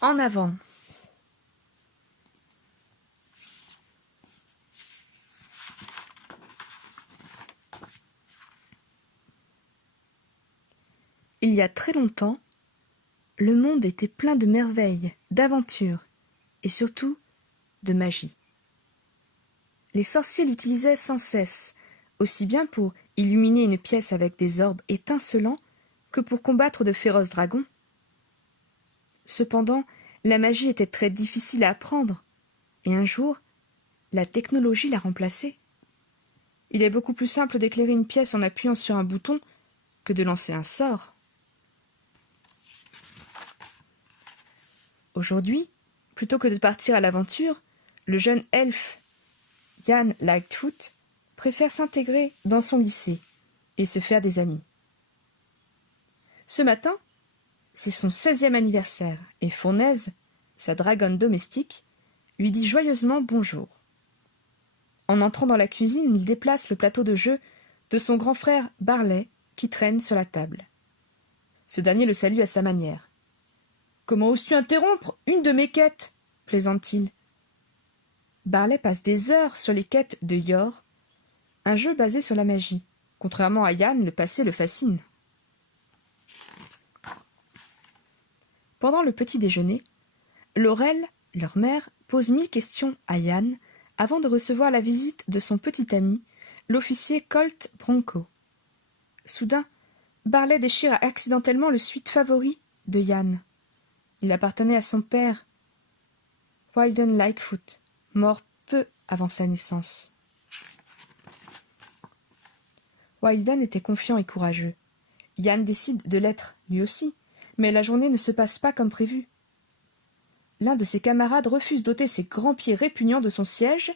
En avant. Il y a très longtemps, le monde était plein de merveilles, d'aventures et surtout de magie. Les sorciers l'utilisaient sans cesse, aussi bien pour illuminer une pièce avec des orbes étincelants que pour combattre de féroces dragons. Cependant, la magie était très difficile à apprendre, et un jour, la technologie l'a remplacée. Il est beaucoup plus simple d'éclairer une pièce en appuyant sur un bouton que de lancer un sort. Aujourd'hui, plutôt que de partir à l'aventure, le jeune elfe Jan Lightfoot préfère s'intégrer dans son lycée et se faire des amis. Ce matin, c'est son 16e anniversaire et Fournaise, sa dragonne domestique, lui dit joyeusement bonjour. En entrant dans la cuisine, il déplace le plateau de jeu de son grand frère Barley qui traîne sur la table. Ce dernier le salue à sa manière. « Comment oses-tu interrompre une de mes quêtes ?» plaisante-t-il. Barley passe des heures sur les quêtes de Yor, un jeu basé sur la magie. Contrairement à Yann, le passé le fascine. Pendant le petit déjeuner, Laurel, leur mère, pose 1000 questions à Yann avant de recevoir la visite de son petit ami, l'officier Colt Bronco. Soudain, Barley déchire accidentellement le suite favori de Yann. Il appartenait à son père, Wilden Lightfoot, mort peu avant sa naissance. Wilden était confiant et courageux. Yann décide de l'être, lui aussi, mais la journée ne se passe pas comme prévu. L'un de ses camarades refuse d'ôter ses grands pieds répugnants de son siège,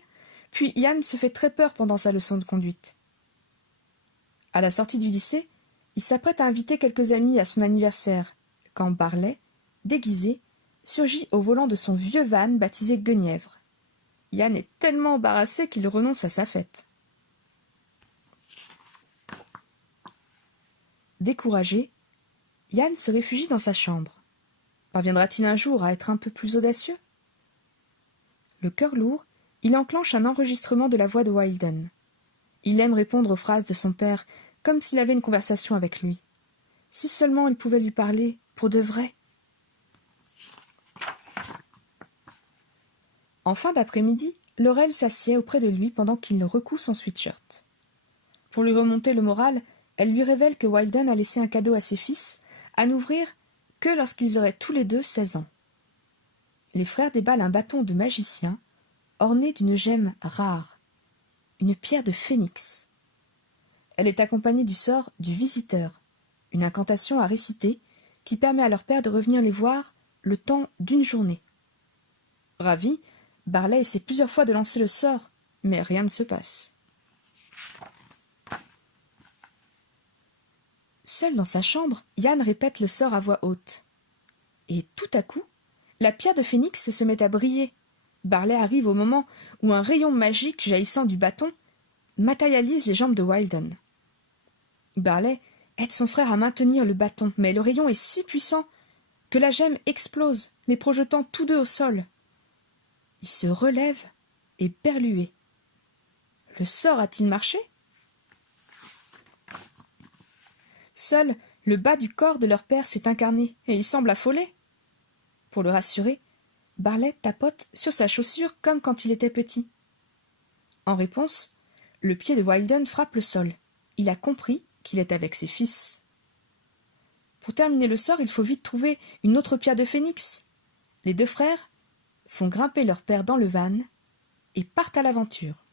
puis Yann se fait très peur pendant sa leçon de conduite. À la sortie du lycée, il s'apprête à inviter quelques amis à son anniversaire, quand Barley, déguisé, surgit au volant de son vieux van baptisé Guenièvre. Yann est tellement embarrassé qu'il renonce à sa fête. Découragé, Yann se réfugie dans sa chambre. Parviendra-t-il un jour à être un peu plus audacieux? Le cœur lourd, il enclenche un enregistrement de la voix de Wilden. Il aime répondre aux phrases de son père comme s'il avait une conversation avec lui. Si seulement il pouvait lui parler pour de vrai. En fin d'après-midi, Laurel s'assied auprès de lui pendant qu'il recoud son sweatshirt. Pour lui remonter le moral, elle lui révèle que Wilden a laissé un cadeau à ses fils, à n'ouvrir que lorsqu'ils auraient tous les deux 16 ans. Les frères déballent un bâton de magicien, orné d'une gemme rare, une pierre de phénix. Elle est accompagnée du sort du visiteur, une incantation à réciter qui permet à leur père de revenir les voir le temps d'une journée. Ravi, Barley essaie plusieurs fois de lancer le sort, mais rien ne se passe. Seul dans sa chambre, Yann répète le sort à voix haute. Et tout à coup, la pierre de phénix se met à briller. Barley arrive au moment où un rayon magique jaillissant du bâton matérialise les jambes de Wilden. Barley aide son frère à maintenir le bâton, mais le rayon est si puissant que la gemme explose, les projetant tous deux au sol. Ils se relèvent, éberlués. Le sort a-t-il marché? Seul le bas du corps de leur père s'est incarné, et il semble affolé. Pour le rassurer, Barley tapote sur sa chaussure comme quand il était petit. En réponse, le pied de Wilden frappe le sol. Il a compris qu'il est avec ses fils. Pour terminer le sort, il faut vite trouver une autre pierre de phénix. Les deux frères font grimper leur père dans le van et partent à l'aventure.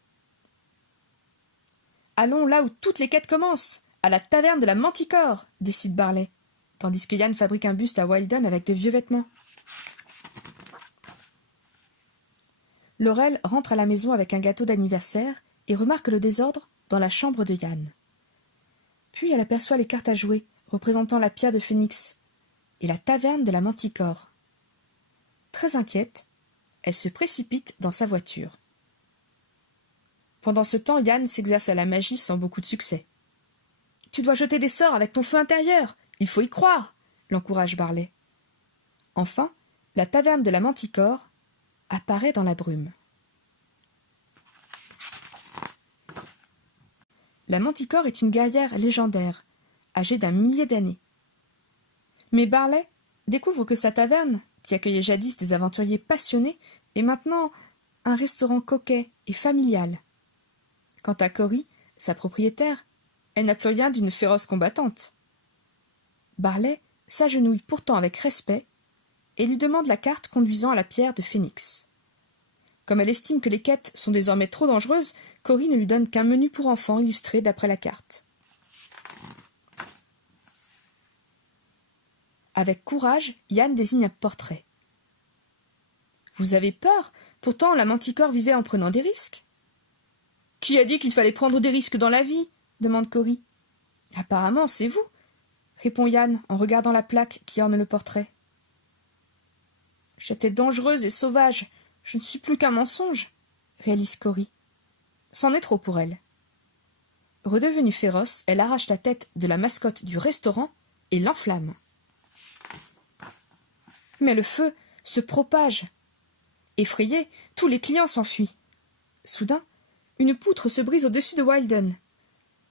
Allons là où toutes les quêtes commencent, à la taverne de la Manticore, décide Barley, tandis que Yann fabrique un buste à Wilden avec de vieux vêtements. Laurel rentre à la maison avec un gâteau d'anniversaire et remarque le désordre dans la chambre de Yann. Puis elle aperçoit les cartes à jouer, représentant la pierre de phénix, et la taverne de la Manticore. Très inquiète, elle se précipite dans sa voiture. Pendant ce temps, Yann s'exerce à la magie sans beaucoup de succès. « Tu dois jeter des sorts avec ton feu intérieur, il faut y croire !» l'encourage Barley. Enfin, la taverne de la Manticore apparaît dans la brume. La Manticore est une guerrière légendaire, âgée d'1 millier d'années. Mais Barley découvre que sa taverne, qui accueillait jadis des aventuriers passionnés, est maintenant un restaurant coquet et familial. Quant à Cory, sa propriétaire, elle n'a plus rien d'une féroce combattante. Barley s'agenouille pourtant avec respect et lui demande la carte conduisant à la pierre de Phénix. Comme elle estime que les quêtes sont désormais trop dangereuses, Cory ne lui donne qu'un menu pour enfants illustré d'après la carte. Avec courage, Yann désigne un portrait. « Vous avez peur? Pourtant, la Manticore vivait en prenant des risques. »« Qui a dit qu'il fallait prendre des risques dans la vie ?» demande Cory. « Apparemment, c'est vous, » répond Yann en regardant la plaque qui orne le portrait. « J'étais dangereuse et sauvage. Je ne suis plus qu'un mensonge, » réalise Cory. C'en est trop pour elle. Redevenue féroce, elle arrache la tête de la mascotte du restaurant et l'enflamme. Mais le feu se propage. Effrayés, tous les clients s'enfuient. Soudain, une poutre se brise au-dessus de Wilden.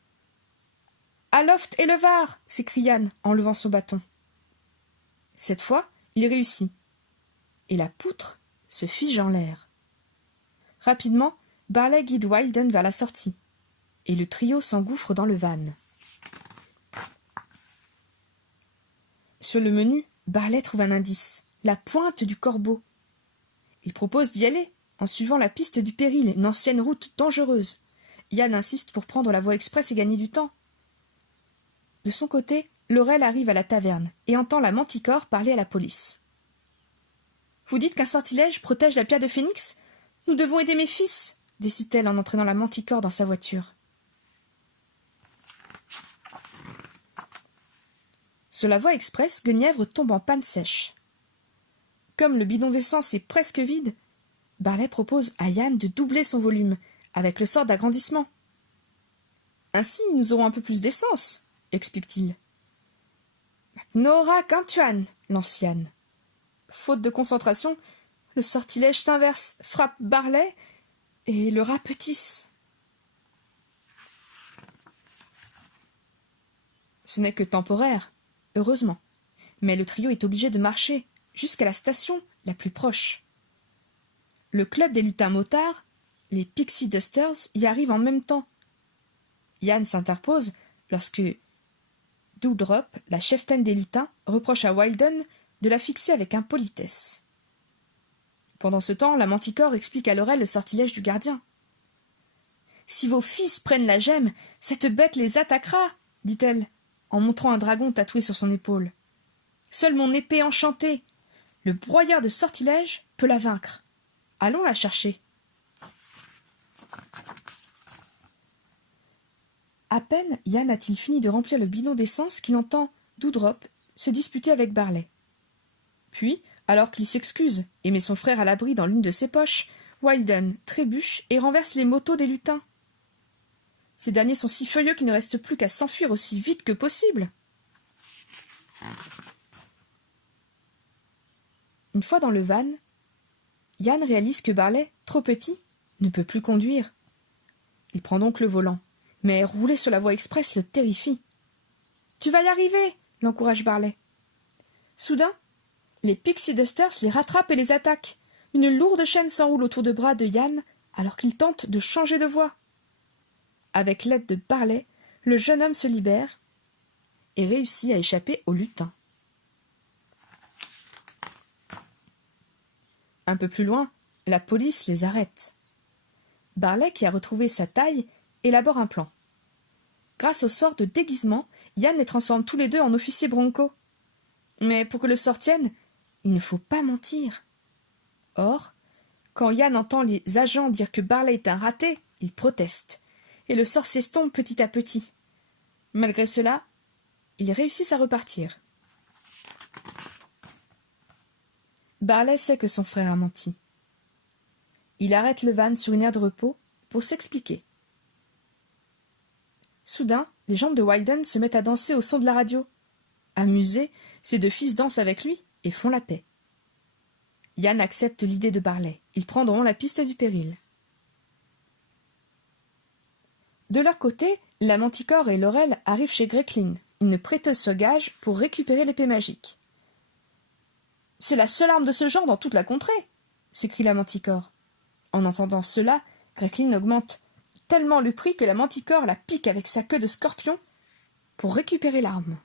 « Aloft et le var !» s'écrie Yann en levant son bâton. Cette fois, il réussit. Et la poutre se fige en l'air. Rapidement, Barley guide Wilden vers la sortie, et le trio s'engouffre dans le van. Sur le menu, Barley trouve un indice, la pointe du corbeau. Il propose d'y aller, en suivant la piste du péril, une ancienne route dangereuse. Yann insiste pour prendre la voie express et gagner du temps. De son côté, Laurel arrive à la taverne et entend la Manticore parler à la police. « Vous dites qu'un sortilège protège la pierre de Phénix ? Nous devons aider mes fils !» décide-t-elle en entraînant la Manticore dans sa voiture. Sur la voie express, Guenièvre tombe en panne sèche. Comme le bidon d'essence est presque vide, Barley propose à Yann de doubler son volume, avec le sort d'agrandissement. « Ainsi, nous aurons un peu plus d'essence, » explique-t-il. « Nora Quintuan, lance Yann. Faute de concentration, le sortilège s'inverse, frappe Barley et le rapetisse. Ce n'est que temporaire, heureusement, mais le trio est obligé de marcher jusqu'à la station la plus proche. Le club des lutins motards, les Pixie Dusters, y arrive en même temps. Yann s'interpose lorsque Doudrop, la cheftaine des lutins, reproche à Wilden de la fixer avec impolitesse. Pendant ce temps, la Manticore explique à Laurel le sortilège du gardien. « Si vos fils prennent la gemme, cette bête les attaquera, dit-elle, en montrant un dragon tatoué sur son épaule. Seule mon épée enchantée, le broyeur de sortilège, peut la vaincre. Allons la chercher. » À peine Yann a-t-il fini de remplir le bidon d'essence qu'il entend Doudrop se disputer avec Barley. Puis, alors qu'il s'excuse et met son frère à l'abri dans l'une de ses poches, Wilden trébuche et renverse les motos des lutins. Ces derniers sont si furieux qu'il ne reste plus qu'à s'enfuir aussi vite que possible. Une fois dans le van, Yann réalise que Barley, trop petit, ne peut plus conduire. Il prend donc le volant, mais rouler sur la voie express le terrifie. « Tu vas y arriver !» l'encourage Barley. Soudain, les Pixie Dusters les rattrapent et les attaquent. Une lourde chaîne s'enroule autour de bras de Yann alors qu'il tente de changer de voie. Avec l'aide de Barley, le jeune homme se libère et réussit à échapper aux lutins. Un peu plus loin, la police les arrête. Barley, qui a retrouvé sa taille, élabore un plan. Grâce au sort de déguisement, Yann les transforme tous les deux en officiers Bronco. Mais pour que le sort tienne, il ne faut pas mentir. Or, quand Yann entend les agents dire que Barley est un raté, il proteste, et le sort s'estompe petit à petit. Malgré cela, ils réussissent à repartir. Barley sait que son frère a menti. Il arrête le van sur une aire de repos pour s'expliquer. Soudain, les jambes de Wilden se mettent à danser au son de la radio. Amusés, ses deux fils dansent avec lui et font la paix. Yann accepte l'idée de Barley. Ils prendront la piste du péril. De leur côté, la Manticore et Laurel arrivent chez Grecklin, une prêteuse sur gage, pour récupérer l'épée magique. « C'est la seule arme de ce genre dans toute la contrée !» s'écrie la Manticore. En entendant cela, Grecklin augmente tellement le prix que la Manticore la pique avec sa queue de scorpion pour récupérer l'arme.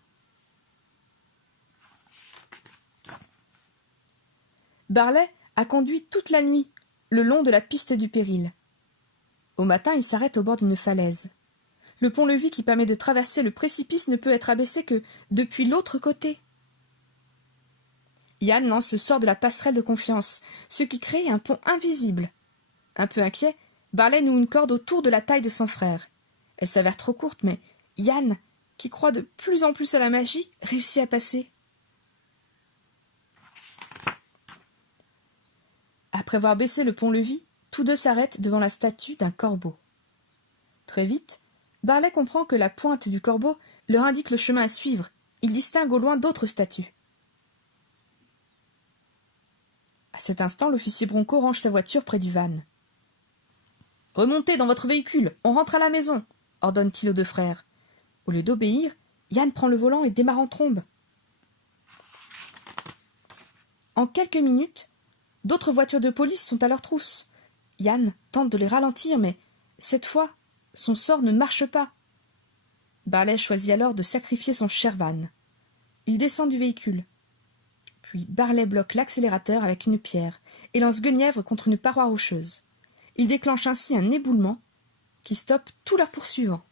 Barley a conduit toute la nuit le long de la piste du péril. Au matin, il s'arrête au bord d'une falaise. Le pont-levis qui permet de traverser le précipice ne peut être abaissé que depuis l'autre côté. Yann lance le sort de la passerelle de confiance, ce qui crée un pont invisible. Un peu inquiet, Barley noue une corde autour de la taille de son frère. Elle s'avère trop courte, mais Yann, qui croit de plus en plus à la magie, réussit à passer. Après avoir baissé le pont-levis, tous deux s'arrêtent devant la statue d'un corbeau. Très vite, Barley comprend que la pointe du corbeau leur indique le chemin à suivre. Il distingue au loin d'autres statues. À cet instant, l'officier Bronco range sa voiture près du van. « Remontez dans votre véhicule, on rentre à la maison !» ordonne-t-il aux deux frères. Au lieu d'obéir, Yann prend le volant et démarre en trombe. En quelques minutes, d'autres voitures de police sont à leur trousse. Yann tente de les ralentir, mais cette fois, son sort ne marche pas. Barley choisit alors de sacrifier son cher van. Il descend du véhicule. Puis Barley bloque l'accélérateur avec une pierre et lance Guenièvre contre une paroi rocheuse. Il déclenche ainsi un éboulement qui stoppe tous leurs poursuivants.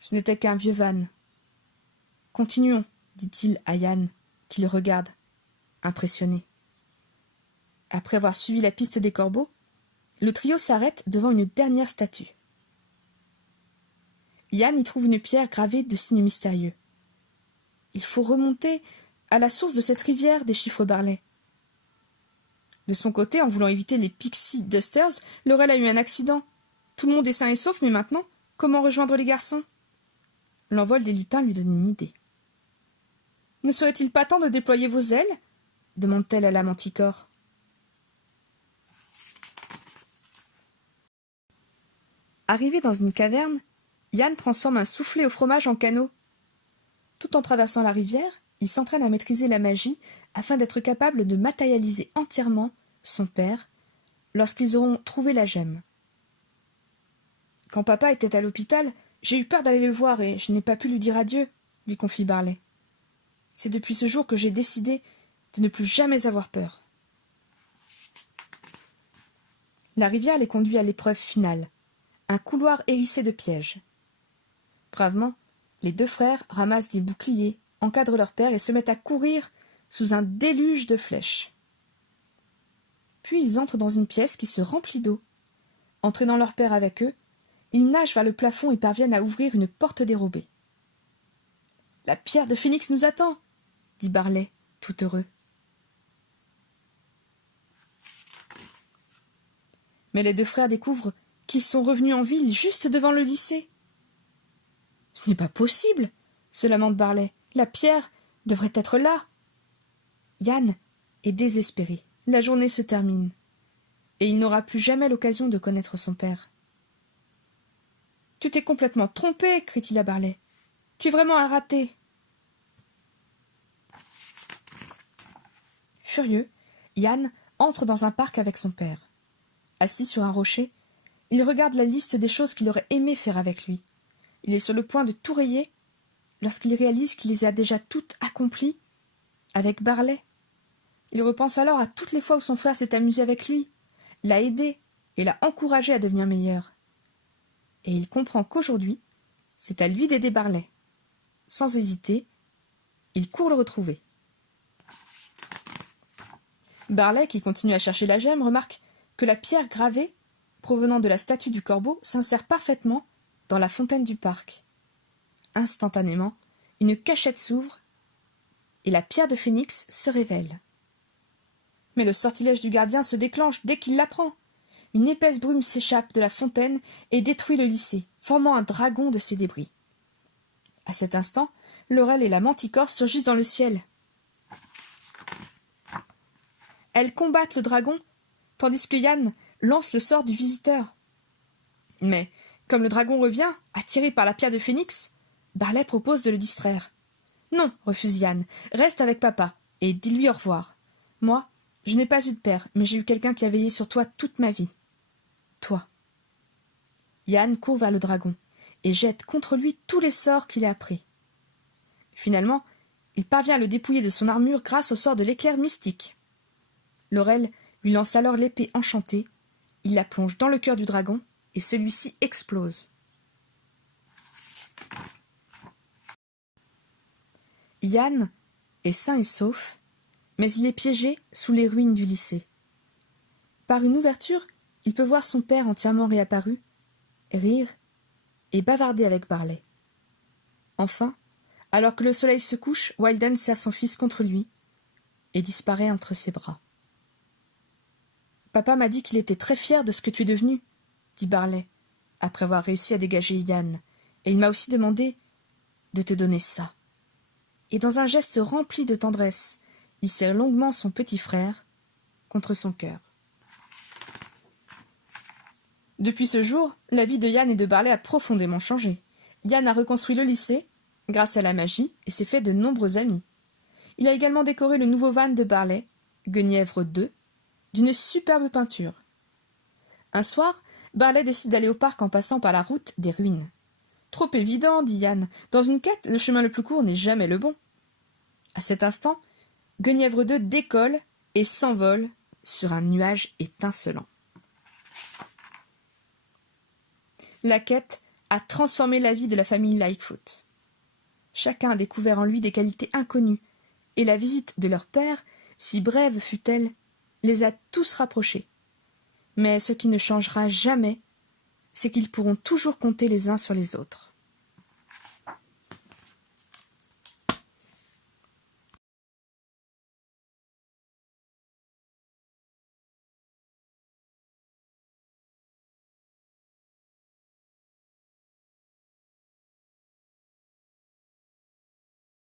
Ce n'était qu'un vieux van. « Continuons, » dit-il à Yann, qui le regarde, impressionné. Après avoir suivi la piste des corbeaux, le trio s'arrête devant une dernière statue. Yann y trouve une pierre gravée de signes mystérieux. « Il faut remonter à la source de cette rivière », déchiffre Barley. De son côté, en voulant éviter les Pixie Dusters, Laurel a eu un accident. Tout le monde est sain et sauf, mais maintenant, comment rejoindre les garçons? L'envol des lutins lui donne une idée. « Ne serait-il pas temps de déployer vos ailes ?» demande-t-elle à la Manticore. Arrivé dans une caverne, Yann transforme un soufflet au fromage en canot. Tout en traversant la rivière, il s'entraîne à maîtriser la magie afin d'être capable de matérialiser entièrement son père lorsqu'ils auront trouvé la gemme. Quand papa était à l'hôpital, j'ai eu peur d'aller le voir et je n'ai pas pu lui dire adieu, lui confie Barley. C'est depuis ce jour que j'ai décidé de ne plus jamais avoir peur. La rivière les conduit à l'épreuve finale, un couloir hérissé de pièges. Bravement, les deux frères ramassent des boucliers, encadrent leur père et se mettent à courir sous un déluge de flèches. Puis ils entrent dans une pièce qui se remplit d'eau. Entraînant leur père avec eux, ils nagent vers le plafond et parviennent à ouvrir une porte dérobée. « La pierre de Phénix nous attend !» dit Barley, tout heureux. Mais les deux frères découvrent qu'ils sont revenus en ville juste devant le lycée. « Ce n'est pas possible !» se lamente Barley. « La pierre devrait être là !» Yann est désespéré. La journée se termine. Et il n'aura plus jamais l'occasion de connaître son père. « Tu t'es complètement trompé !» crie-t-il à Barley. « Tu es vraiment un raté !» Furieux, Yann entre dans un parc avec son père. Assis sur un rocher, il regarde la liste des choses qu'il aurait aimé faire avec lui. Il est sur le point de tout rayer lorsqu'il réalise qu'il les a déjà toutes accomplies avec Barley. Il repense alors à toutes les fois où son frère s'est amusé avec lui, l'a aidé et l'a encouragé à devenir meilleur. Et il comprend qu'aujourd'hui, c'est à lui d'aider Barley. Sans hésiter, il court le retrouver. Barley, qui continue à chercher la gemme, remarque que la pierre gravée, provenant de la statue du corbeau, s'insère parfaitement dans la fontaine du parc. Instantanément, une cachette s'ouvre et la pierre de Phénix se révèle. Mais le sortilège du gardien se déclenche dès qu'il l'apprend. Une épaisse brume s'échappe de la fontaine et détruit le lycée, formant un dragon de ses débris. À cet instant, Laurel et la Manticore surgissent dans le ciel. Elles combattent le dragon, tandis que Yann lance le sort du visiteur. Mais, comme le dragon revient, attiré par la pierre de phénix, Barley propose de le distraire. « Non, refuse Yann, reste avec papa, et dis-lui au revoir. Moi, je n'ai pas eu de père, mais j'ai eu quelqu'un qui a veillé sur toi toute ma vie. Toi. » Yann court vers le dragon, et jette contre lui tous les sorts qu'il a appris. Finalement, il parvient à le dépouiller de son armure grâce au sort de l'éclair mystique. Laurel lui lance alors l'épée enchantée, il la plonge dans le cœur du dragon, et celui-ci explose. Yann est sain et sauf, mais il est piégé sous les ruines du lycée. Par une ouverture, il peut voir son père entièrement réapparu, rire et bavarder avec Barley. Enfin, alors que le soleil se couche, Wilden serre son fils contre lui et disparaît entre ses bras. « Papa m'a dit qu'il était très fier de ce que tu es devenu, » dit Barley, après avoir réussi à dégager Yann, « et il m'a aussi demandé de te donner ça. » Et dans un geste rempli de tendresse, il serre longuement son petit frère contre son cœur. Depuis ce jour, la vie de Yann et de Barley a profondément changé. Yann a reconstruit le lycée grâce à la magie et s'est fait de nombreux amis. Il a également décoré le nouveau van de Barley, Guenièvre 2, d'une superbe peinture. Un soir, Barley décide d'aller au parc en passant par la route des ruines. « Trop évident, dit Yann. Dans une quête, le chemin le plus court n'est jamais le bon. » À cet instant, Guenièvre 2 décolle et s'envole sur un nuage étincelant. La quête a transformé la vie de la famille Lightfoot. Chacun a découvert en lui des qualités inconnues, et la visite de leur père, si brève fut-elle, les a tous rapprochés. Mais ce qui ne changera jamais, c'est qu'ils pourront toujours compter les uns sur les autres.